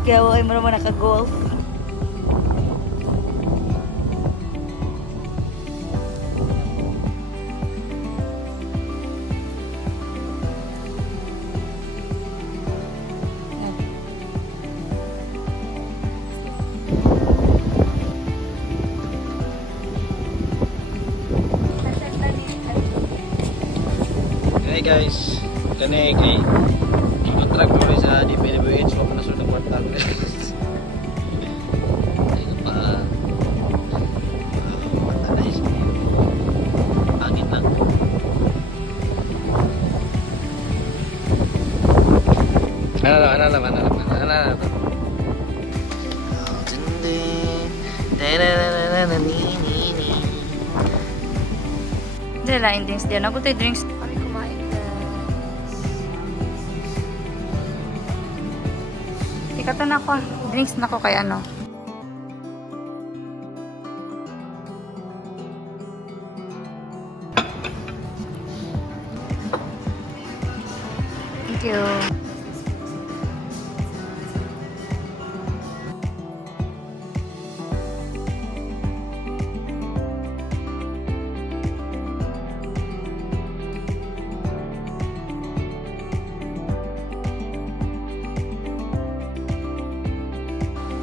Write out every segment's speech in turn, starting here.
kaya ay mo naman naka-golf. Hey guys, kani kay contract ko rin sa DPWH ko na sunod kwartal. Ayun pa. Anay. Angin lang. Ano. Hindi lain drinks din. Ako tayo drinks. Kami kumain guys. Ikatan ako. Drinks na ako kay ano. Thank you.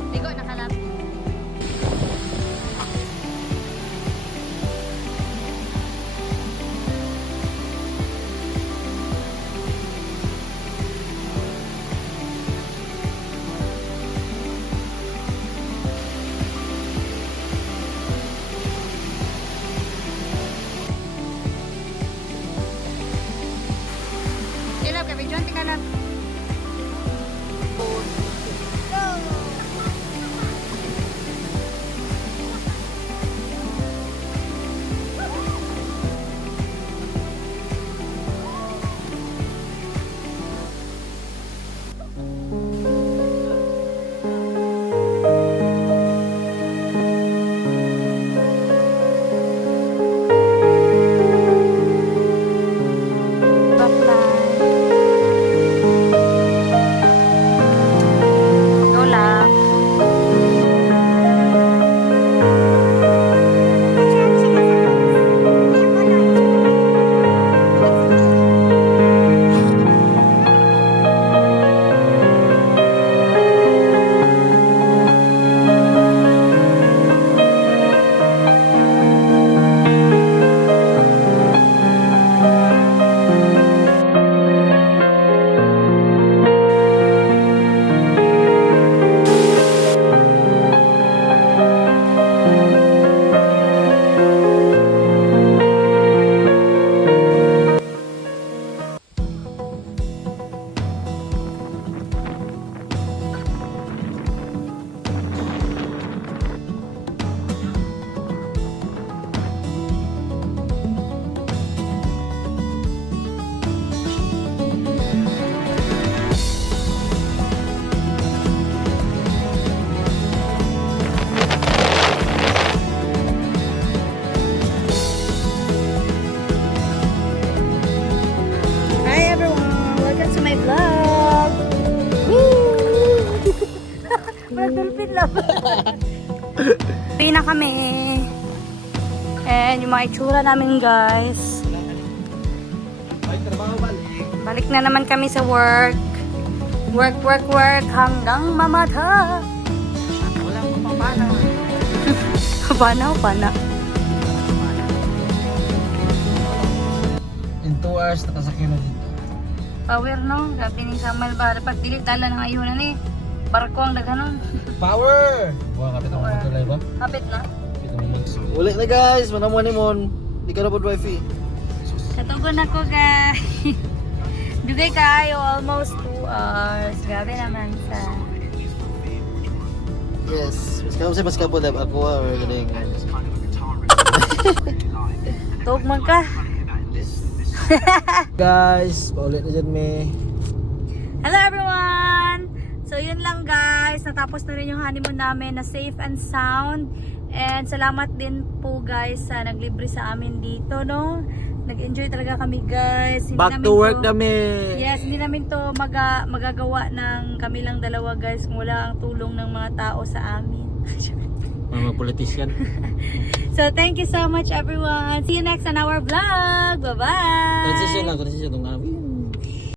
Ligo, nakalap. Ilap, kami John, tingnan lang. Uwi na kami. And yung mga itsura namin guys. Balik na naman kami sa work. Work hanggang mamata. Walang mapapanaw. Pana. In 2 hours nakasakyan na dito. Power no? Grabe ni Samuel ba? Dapat dili tala ng ayunan ni. Barko ang daghanon. Power! Buwan kapit ang mga tulay ba? Kapit na. Ulit na guys, manamuan ni Mon. Di ka na po wifi. Katugon ako guys. Dugay kayo, almost 2 hours. Grabe naman sa... Yes, mas ka po dahil ako or galing. Tugman ka. Guys, paulit na dyan may. Hello everyone! So yun lang guys. guys, natapos na rin yung honeymoon namin na safe and sound. And salamat din po guys sa naglibre sa amin dito, no? Nag-enjoy talaga kami guys. Hindi Back namin to work kami. Yes, hindi namin to magagawa ng kami lang dalawa guys kung wala ang tulong ng mga tao sa amin. Mga politician. So thank you so much everyone. See you next on our vlog. Bye-bye. Transition lang, transition.